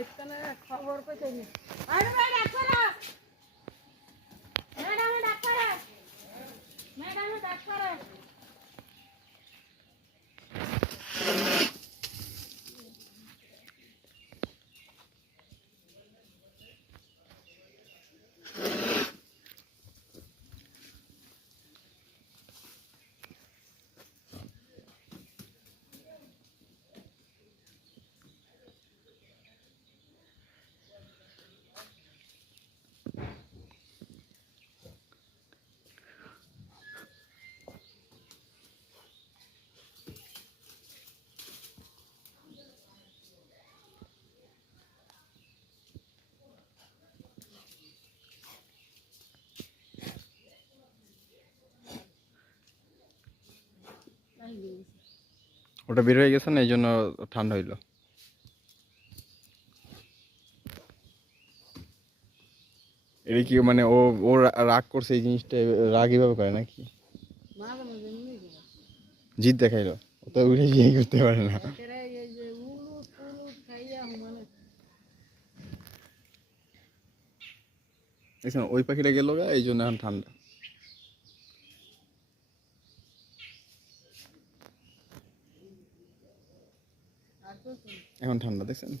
এখানে খবর পেয়েছি আরে ডাক্তার ম্যাডাম ডাক্তার ওটা বের হয়ে গেছে না, এই জন্য ঠান্ডা হইলো। এটা কি মানে ও ও রাগ করছে এই জিনিসটা, রাগ এভাবে করে নাকি? জিদ দেখাইলো, ও তো উঠে গিয়ে করতে পারে না। দেখছেন ওই পাখিটা গেল গা, এই জন্য এখন ঠান্ডা। এখন ঠান্ডা দেখছেন।